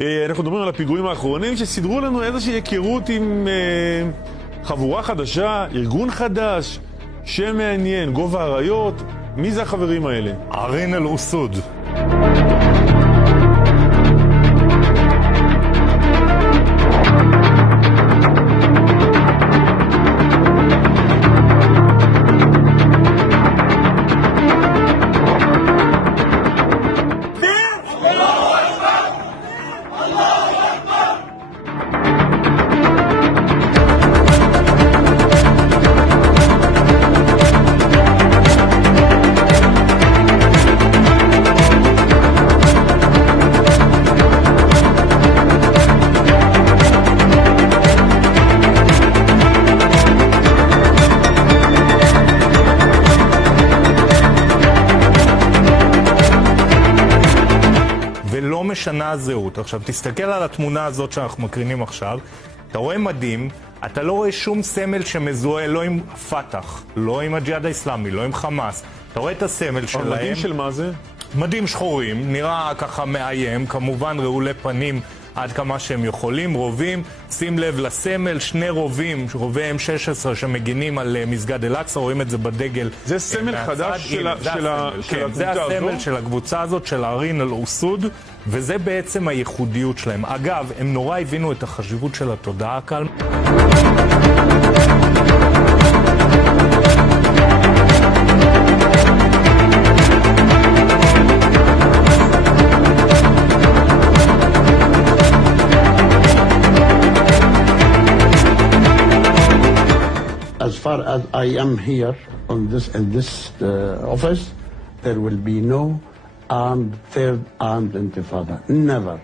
אנחנו מדברים על הפיגועים האחרונים שסידרו לנו איזושהי היכרות עם חבורה חדשה, ארגון חדש, שם מעניין, גובה האריות. מי זה החברים האלה? ערין אל-אוסוד. ולא משנה הזהות. עכשיו תסתכל על התמונה הזאת שאנחנו מקרינים עכשיו, אתה רואה מדים, אתה לא רואה שום סמל שמזוהה לא עם פתח, לא עם הג'יהאד האסלאמי, לא עם חמאס. אתה רואה את הסמל שלהם. מדים של מה זה? מדים שחורים, נראה ככה מאיים, כמובן רעולי פנים עד כמה שהם יכולים, רובים, שים לב לסמל, שני רובים, רובי M16 שמגינים על מסגד אל-אקצא, רואים את זה בדגל. זה סמל חדש של הקבוצה הזאת? זה הסמל של הקבוצה הזאת, של ערין אל-אוסוד, וזה בעצם הייחודיות שלהם. אגב, הם נורא הבינו את החשיבות של התודעה כאן. As far as I am here in this office, there will be no third armed intifada. Never.